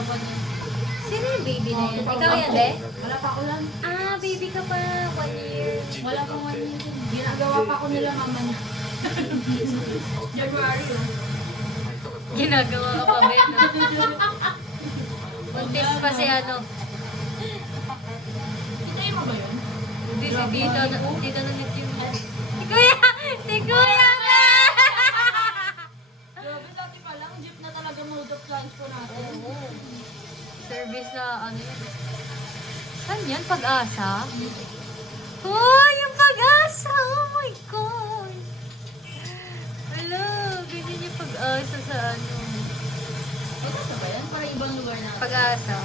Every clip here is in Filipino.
pa niya. Sino yung baby na yan? Ikaw yan, de? Wala pa ako lang. Ah, baby ka pa. 1 year. Wala pa 1 year. Ginagawa pa ako nila mama niya. January Ginagawa ka pa, Ben. Buntis pa si ano. Kita mo ba yun? Hindi, si Dito na yung... Si Kuya! Si Kuya nga! Grabe, dati pa lang, jeep na talaga mode of transport natin. Service na ano yun. Saan yan? Pag-asa? Oh, yung Pag-asa! Oh my God! Hello, ganyan yung Pag-asa sa ano. Pag-asa ba yan? Para ibang lugar na. Pag-asa.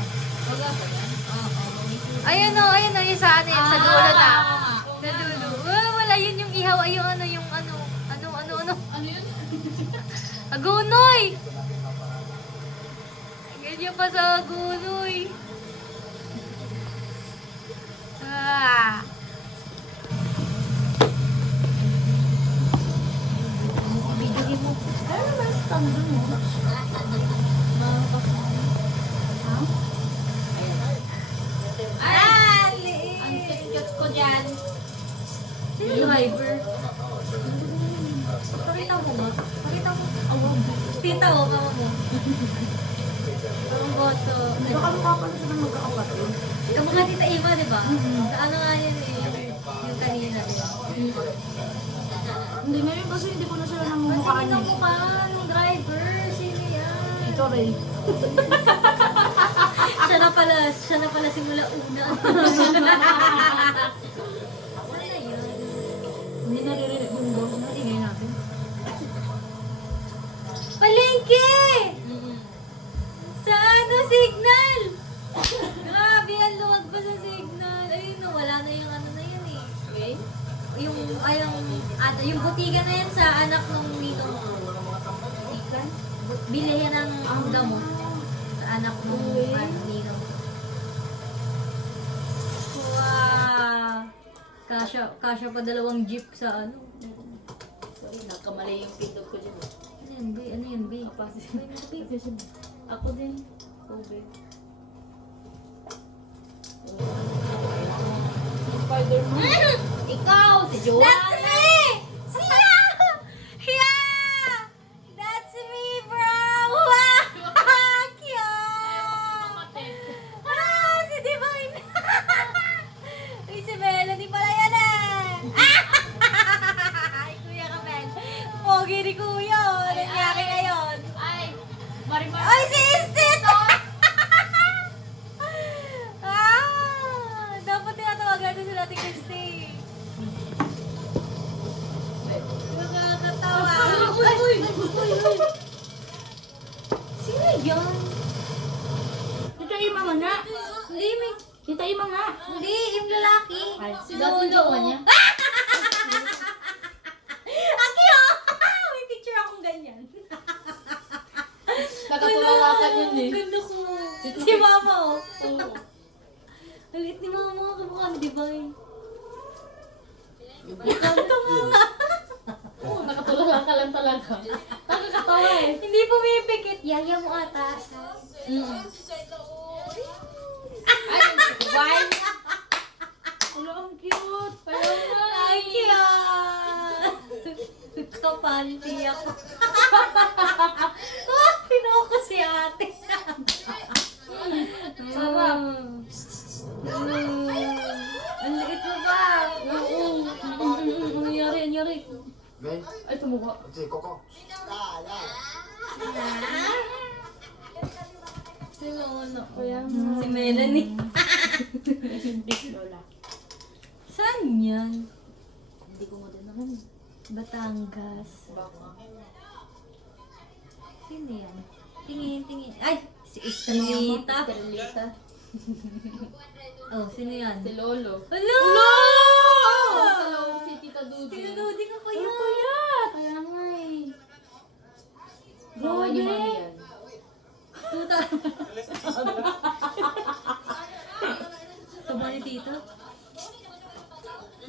Pag-asa yan? Oo. Ayun o, yung sa ano yun, sa dulo na. Ah, Sa dulo. Wala, yun yung ihaw. Ayun, ano. Ano yun? Agunoy! Ganyan pa sa Agunoy. Ah. Bigyan mo. Ano ba yung tandem mo? Ha? Ah, Ang liit. cute ko dyan. Sino yung driver? Pakita mo ba? Pakita mo. Tita mo, kama mo. Ang boto. Baka mukha pala sila magkakapatid. Kamukha Tita Ima, di ba? Sa ano nga yun eh. Yung kanina. Hindi, ngayon kasi hindi ko na sila namumukhaan. Bakit mukha ng driver? Sino yan? Ito, Ray. Siya na pala simula una. Wala na yun. Hindi naririnig yung boss na ingay natin. Palengke! Sa ano, signal! Grabe, ang luwag pa sa signal. Ayun no, wala na yung ano na yun eh. Okay? Yung butiga na yan sa anak ng nino mo. Butigan? Bilihan ng gamot sa anak ng nino mo. Wow! Kasya pa 2 jeep sa ano. Sorry, nagkamali yung pindot ko dyan. Ano yun, B? Ano yun, B? Ako din. Tubig. Spider-Man. Ikaw, si That's Joanna. me! Siya! Yeah! That's me, bro! Wow! Cute! Ah, si Divine! Uy, si Melanie pala yan Ay, Kuya Kamel. Pogi ni Kuya, oh. Nangyari ngayon. Ay, Marimar. Ay, si Istit! Dapat tinatawagan natin si Ate Christy. Nakakatawa. Uy! Sino yan? Tita Ima nga na. Hindi, Tita Ima nga. hindi, yung lalaki. Ay, Si dati Lolo. jowa niya. Aki, oh! May picture akong ganyan. Nakatulalakan yun eh. Ganda ko. Si Mama, oh. Oo. Halit ni Mama, kamukha ni Divine. Oo, nakatulala ka lang talaga. Nakakatawa eh. Hindi pumipikit. Yaya mo ata. Ay, wine. Wala, ang cute. Ay, cute. Kapal, tiyak ko. Pinoko si ate. Sarap. Ang liit mo ba? Oo. Ano nangyari? 네? Ay, tumuha. 이제 꼬꼬. Si Lola. Kaya Si Melanie. Hindi, Lola. Saan yan? Hindi ko mo din naman. Batangas. Baka. Sino yan? Tingin. Ay! Si Estrelita. Estrelita. Oh, sino yan? Si Lolo. Hello! Sa loob si Tita Dudi. Tinudodi ka pa Ano yan. pa yan? Kaya nga eh. Gawa ni Mami yan. Tuta. Taba ni tita.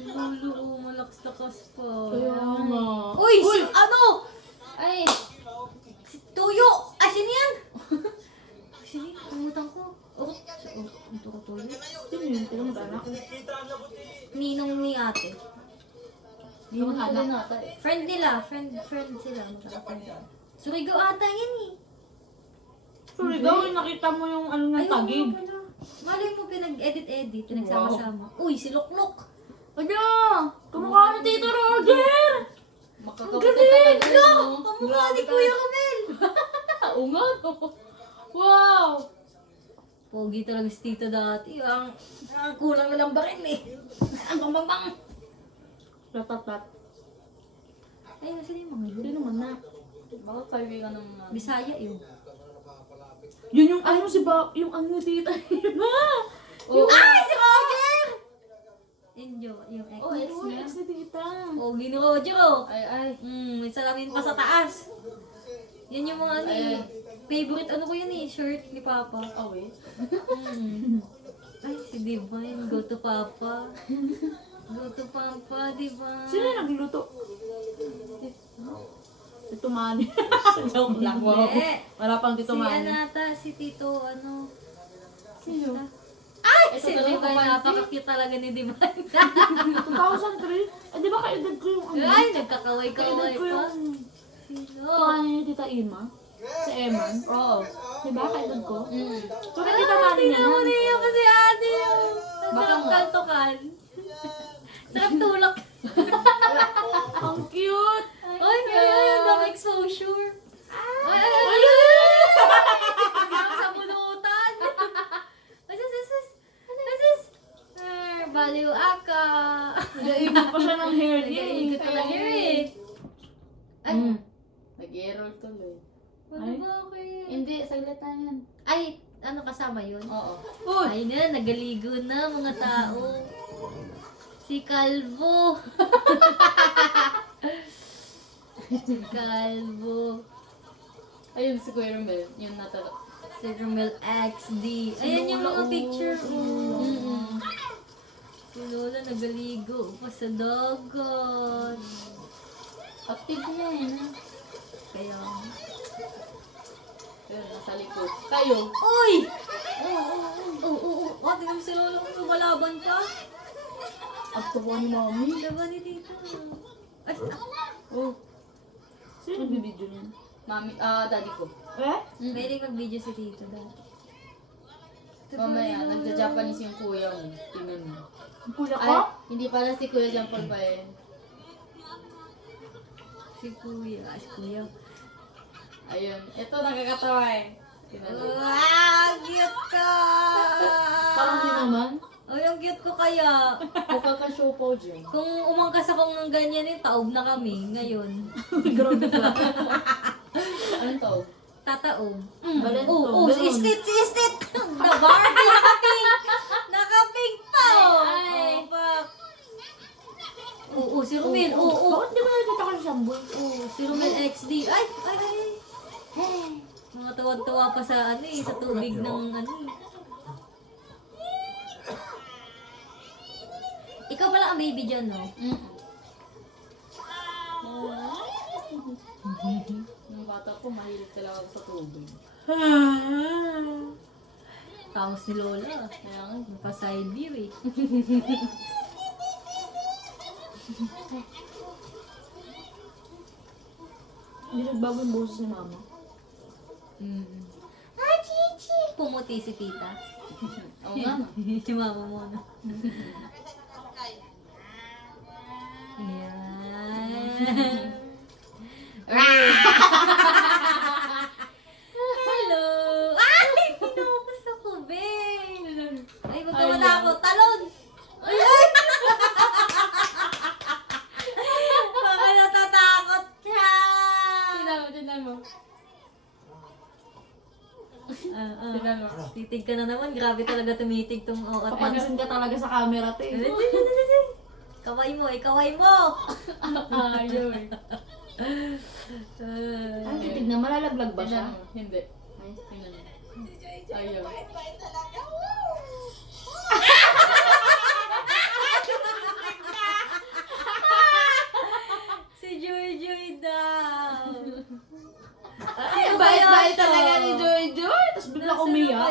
Lulu, malakas-lakas pa. Kaya nga. Uy! Si, ano? Ay! Si Tuyo! Ay, sino yan? Sino yan? ninong ni ate. Hindi mo din ata eh. Friend nila, friend sila. Magkaka-friend. Surigao ata yan eh. Surigao, nakita mo yung ano ng tagig. Malay mo pinag-edit-edit, pinagsama-sama. Uy, si Loklok! Ano? Kumukha na Tito Roger! Makakapit talaga. No! Kamukha ni Kuya Romel! Oo nga, no? Wow! Pogi talaga si Tito dati. Ang kulang na lang baril eh. Ang bang. Tatat. Ay, sino yung mga Hindi yun? naman na. Baka kaibigan ng... Bisaya yun. Yun yung ano si yung ano tita. Oo. Ay, si Roger! Enjoy, yung ex. Oh, ex Uy, niya. ex ni tita. Pogi ni Roger oh. Ay. May salamin pa sa taas. Yan yung mga ano eh. Favorite ano ko yan eh, shirt ni Papa. Oh, wait. Ay, si Divine, go to Papa. Go to Papa, Divine. Sino yung nagluluto? Tito Manny. Joke lang. Wow. Hindi. Wala pang Tito Si Manny. Anata, si Tito, ano. Sino? Ay! Ito Si talaga Divine, kapansin. napaka-cute talaga ni Divine. 2003? Eh, di ba kaedad ko yung ano? Ay, Kaedad nagkakaway-kaway ko pa. yung... Sino? Pangalan ni Tita Ima? Si Eman? Oo. Di ba kaedad ko? Mm. So, Tita Manny niya Tingnan mo na. niya kasi ate yung Baka sarap nga. kaltokan. Sarap tulak. Ang cute! Ay, kaya yung dog exposure. Ay, ay, ay, Ayun! sa bunutan. Asis. Baliw aka. Nag-iikot pa siya ng hair niya. Nag-iikot pa ng hair eh. Ay, Nag-error tuloy. ano ba kayo? Hindi, saglita yan. Ay, ano kasama yun? Oo. Uy! Ay na, nagaligo na mga tao. Si Calvo. Si Calvo. Ayun, si Kuya Romel. Yung natalo. Si Romel XD. Ayan yung mga picture ko. Si Lola nagaligo pa sa dagat. Active niya eh. Kaya... Ayun, nasa likod. Kayo. Uy! Oo. Tingnan mo si Lola kung lumalaban pa. After po ni Mommy. Diba ni Tito? Ay, Oh. Sino nagbibideo niyan? Mami, daddy ko. Eh? pwede mag-video si Tito dati. Mamaya, nagja-Japanese yung kuya mo. Tingnan mo. Ang kuya Ay, ko? hindi pala si Kuya Jean Paul pa eh. Si Kuya. Ayun. Ito, nakakatawa eh. Tingnan mo. Wow! Cute ka! Parang di naman. Oh, yung cute ko kaya. Mukha ka show po dyan. Kung umangkas ako ng ganyan eh, taob na kami ngayon. Grabe ka. Anong to? Tataob. Balento. Oh, si Istit! The Barbie! Nakapink pa! Ay. Oo, si Romel. Oo. Bakit di ba nakikita ko sa samboy? Oo, si Romel XD. Ay! Mga tawag-tawa pa sa ano eh, sa tubig ng ano eh. Ikaw pala ang baby dyan, no? Yung bata ko, mahilig talaga ako sa tubig. Tapos si Lola. Kaya nga, Napaside view eh. Hindi nagbago yung boses ni Mama. Ah, Chichi! Pumuti si tita. oo nga no. Si mama mo na. Yan. Hello! Ay! Pinukus ako, Ben! Ay, huwag ka matakot. Talon! Ay! Baka natatakot ka! Tingnan mo. Tingnan mo. Titig ka na naman. Grabe talaga tumitig tong OOT. Papansin ka talaga sa camera, te. Kaway mo, ikaway mo! Ayaw eh. Ang titig na, malalaglag ba siya? Tingnan mo. Hindi. Ay, tingnan mo. Ayaw. Si Joy Joy daw! Ay, bait-bait talaga ni Joy Joy. Tapos bigla umiyak.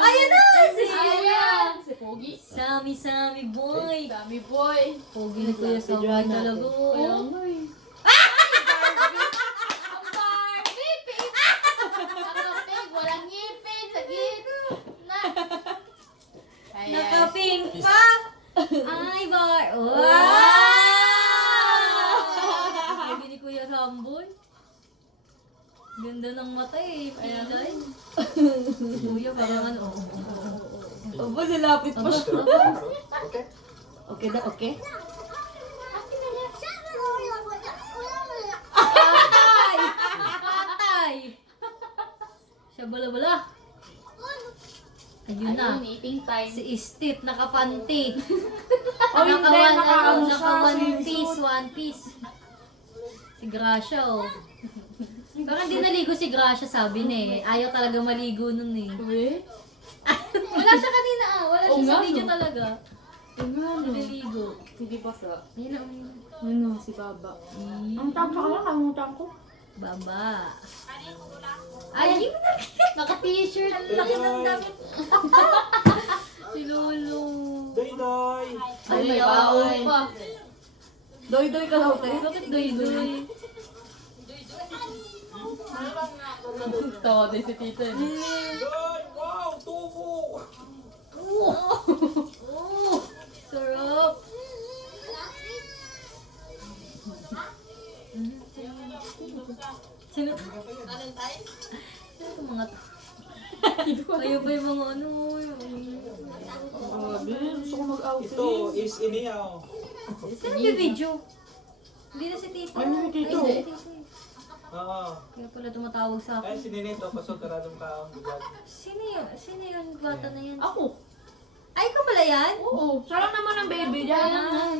Ayun na! Si Ayan! Si Pogi. Sami Sami Boy! Sami Barbie boy. Pogi ni Kuya Sabay talaga. Kaya Oo. nga eh. Ang Barbie, pig! Nakapig, walang ngipin sa gitna. Ayan. Nakapink pa! Ay, Wow! Pogi ni Kuya Ramboy. Ganda ng mata eh. Pilay. Kuya, parang ano. Aba, nilapit pa siya. Okay. Okay na, okay? Patay! Patay! Siya bala-bala. Ayun na. Ayun, eating time. Si Istit, nakapanty. Oh, hindi, nakaano siya, Naka-one swimsuit. piece, one piece. Si Gracia, oh. Parang di naligo si Gracia, sabi niya eh. Ayaw talaga maligo nun eh. Uy? Wala siya kanina ah. Wala Oo siya sa nga, video no? talaga. Ano? Naliligo. Hindi pa sa... Ayun na. Ano, si Baba. Ang tawag sa kanya, kalimutan ko. Baba. Ay, Naka-t-shirt. ang laki ng damit. Si Lolo. Doy-doy! Ay, may baon baon. pa. Doy-doy ka daw, te. Bakit doy-doy? Tawa din si tita. Doy! Wow! Tubo! Oh, sarap. Sino? Sino itong mga to? Kayo pa yung mga ano, Grabe, gusto ko mag-outfit. Ito is inihaw. Sino yung video? Hindi na si Tito. Ay, hindi si Tito. Ay, hindi si Tito. Oo. Kaya pala tumatawag sa Ay, akin. si Ninito, pasok karadong taong bigad. Sino yun? Sino yung bata na yan? Ako? Ay, ikaw pala yan? Oo. Siya lang naman ang baby dyan. Ayan.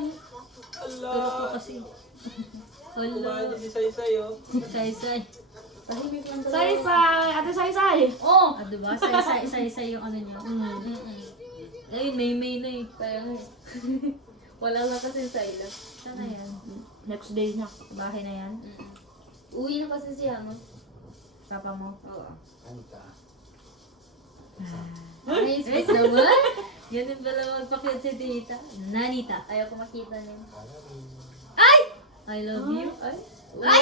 Ala! Pero ko kasi. Kumain Hala. din si Saysay, oh. Say-say. Tahimik lang daw. Say-say! Ate Say-say! Oh! Ah, diba? Say-say yung ano niya. Ay, may na eh. Kaya nga. Wala lang kasi sa ila. Saan na yan? Next day na. Bahay na yan? Uwi na kasi siya, no? Papa mo? Oo. Ay, Space naman. Ganun pala magpakit si tita. Nanita. Ayaw ko makita niya. Ay! I love you. Ay. Ay!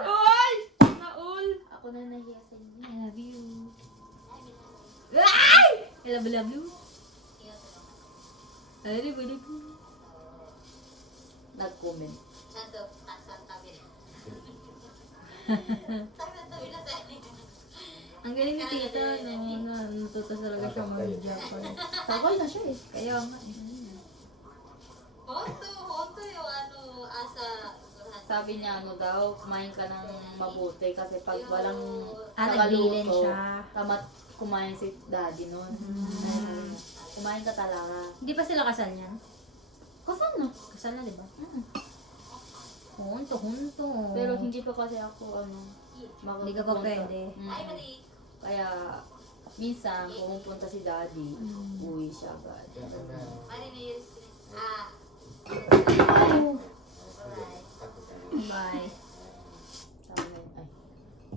Ay! Naul! Ako na nahiya sa inyo. I love you. Ay! I love you. I love you. Nag-comment. Ang galing ni tita, no, natuto talaga siya mag-Japan. Tagal na siya eh. Kaya nga. Sabi niya ano daw, kumain ka ng mabuti kasi pag walang Nagbilin nagaluto, siya. tamat kumain si daddy nun. Kumain ka talaga. Hindi pa sila kasal niyan? Kasal na. Kasal na, di ba? Hunto. Pero hindi pa kasi ako ano, Hindi ka pa pwede. Kaya minsan pumupunta si daddy, uwi siya agad. Bye. Sabi,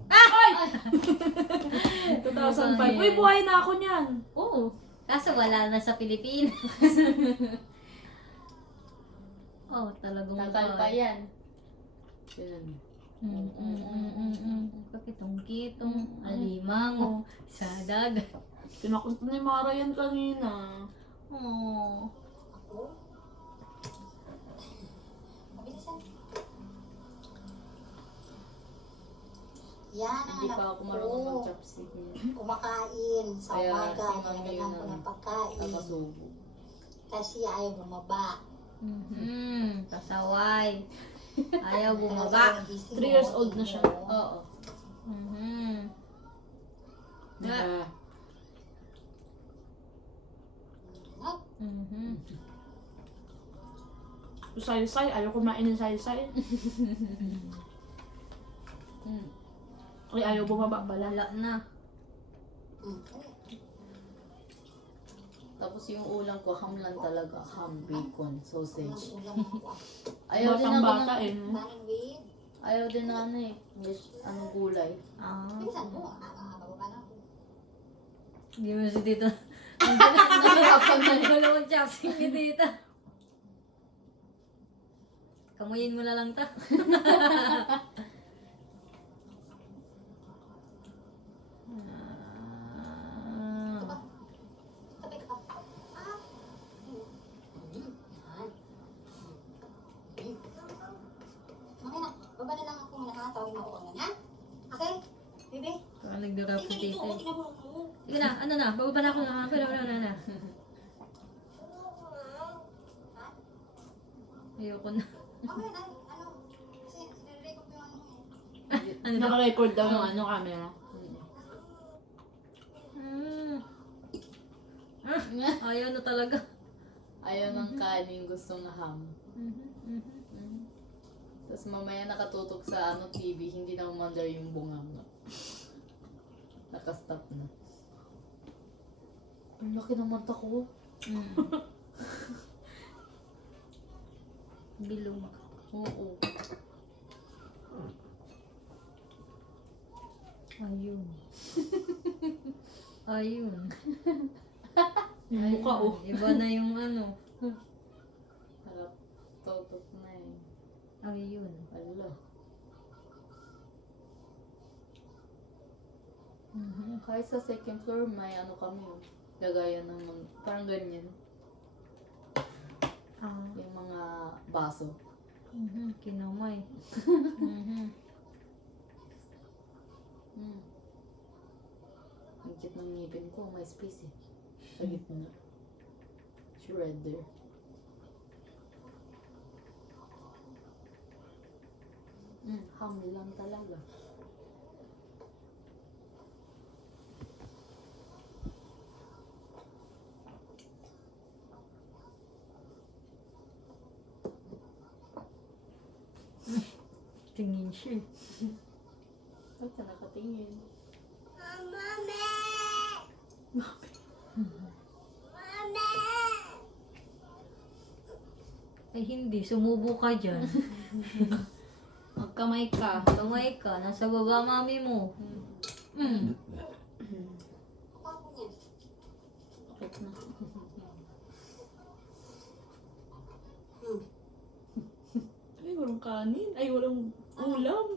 ay. 2005. Uy, buhay na ako niyan. Oo. Kaso wala na sa Pilipinas. Oh, talagang Tagal pa yan. Yun. Kakitong-kitong, alimango, sa dagat. Kinakunta ni Mara yan kanina. Oh. Yan ang Hindi anak pa ako ko. marunong mag-chopstick niya. Kumakain sa Kaya umaga, si Mami nilagyan ko yun ng pagkain. Nakasubo. Kasi ayaw bumaba. Pasaway. Ayaw bumaba. Talagang gising 3 years ako, old na siya. gising ako. Oo. Yeah. Say-say, ayaw kumain ng say-say. Ay, ayaw bumaba pala. Wala na. Mm. Tapos yung ulam ko, ham lang talaga. Ham, bacon, sausage. Ulam ako. Ayaw din Batang ako bata ng, eh. Kanin with, ayaw din na ano eh. Ano gulay. pinsan mo, bababa na ako. Hindi mo si tita. Nahirapan na yun. Wala mag-chopstick ni tita. Kamuyin mo na lang ta. Ito ba? Tabi ka pa. Ah. Yan. Okay na. Baba na lang ako muna ha. Tawagin mo ako ulan ha. Okay? Baby? Parang nagdarap si Tingnan dito. tita. Tinabulok mo. Sige na, ano na, bababa na ako na. Na. Ayoko na. Okay na. Ano? Kasi sinare-record ko yung ano eh. Ano ba? Naka-record daw ng ano, camera. Ayaw na talaga. Ayaw ng kanin, gusto ng ham. Mhm. Tapos mamaya nakatutok sa ano TV, hindi na umandar yung bunganga. Nakastop na. Ang laki ng mata ko. Bilog. Oo. Ayun. Ayun. Yung mukha oh. Iba na yung ano. Nakatutok na eh. Ayun. Ala. Mhm. Kahit sa second floor, may ano kami oh. Lagayan ng parang ganyan. Ah. Yung mga baso. Kinamay. Ang cute ng ngipin ko, may space eh. Sa gitna. Shredder. Ham lang talaga. Tingin siya. Ba't ka nakatingin? Ay hindi, sumubo ka dyan. Magkamay ka. Kamay ka, nasa baba mami mo. Ako niya. Bakit na? Ay, walang kanin. Ay, walang ulam.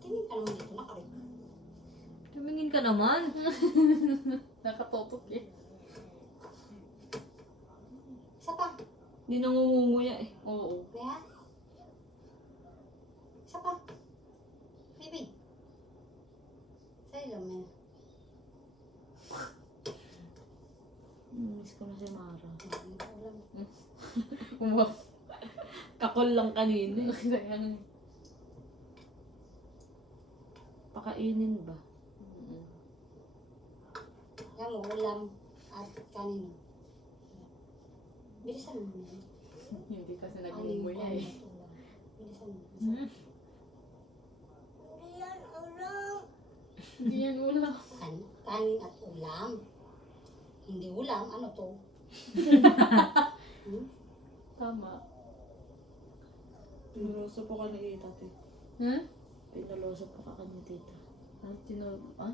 Tingin ka naman dito. Nakarecord. Tumingin ka naman. Nakatotok eh. Isa pa. Hindi nangungunguya eh. Oo. Kaya? Isa pa. Baby. Sa'yo lang yan. Miss ko na si Mara. Ulam. Wow. Kakol lang kanina eh. Sayang. Pakainin ba? Yan mo, ulam at kanin. Bilisan mo na. Hindi kasi nagmumuya eh. Bilisan mo. Hindi yan ulam. Kanin at ulam. Hindi ulam, ano to? Tama. Pinuloso po ka ni tate. Hmm? Pinuloso po ka ni tita. Ah?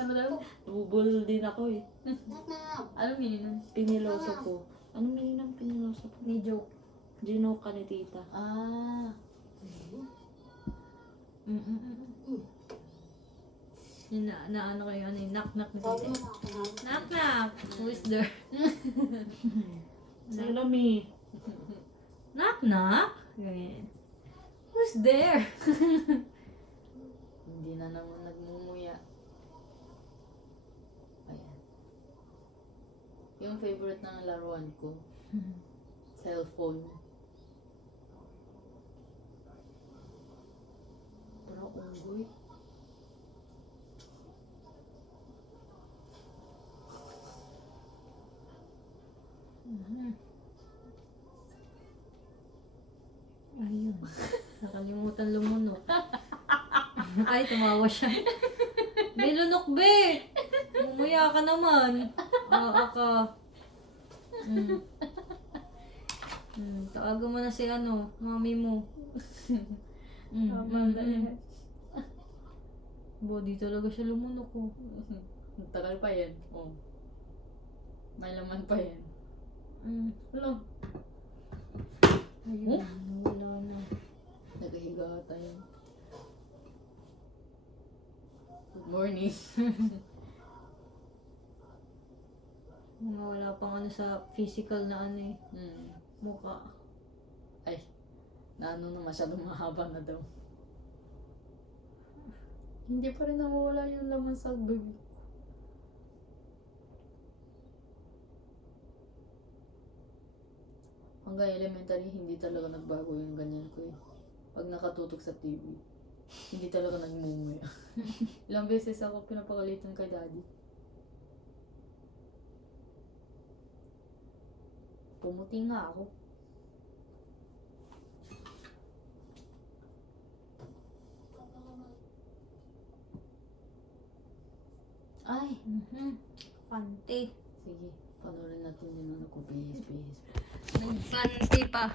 Ano daw? Bubol din ako eh. Nana. Anong meaning nun? Piniloso ko. Anong meaning ng piniloso ko? Ni joke. Gino ka ni tita. Ah. Yun na ano kayo, ano yung knock-knock ni Sabi tita. mo na ako na. Knock-knock! Who is there? Salami. Knock-knock? Ganyan. Who's there? Hindi na naman nagmumuya. Ayan. Yung favorite ng laruan ko, cellphone. Parang unggoy. Ayun. Nakalimutan lumunok. Ay, tumawa siya. Be, lunok be! Mumuya ka naman. Ka. Tawagan mo na si ano, mami mo. Tama na yan. Body talaga siya lumunok oh. Tagal pa yan. Oh. May laman pa yan. Hello. Oh? Ayun, wala na. Nagahiga tayo. Good morning. Mga wala pang ano sa physical na ano eh. Mukha. Ay, naano na masyadong mahaba na daw. Hindi pa rin nawawala yung laman sa bibig. Hanggang elementary, hindi talaga nagbago yung ganyan ko eh. Pag nakatutok sa TV, hindi talaga nagmumuya. Ilang beses ako pinapakalitan kay daddy. Pumuti nga ako. Ay, Pante. sige. Panoorin natin yung ano ko, bihis. Nagpante pa.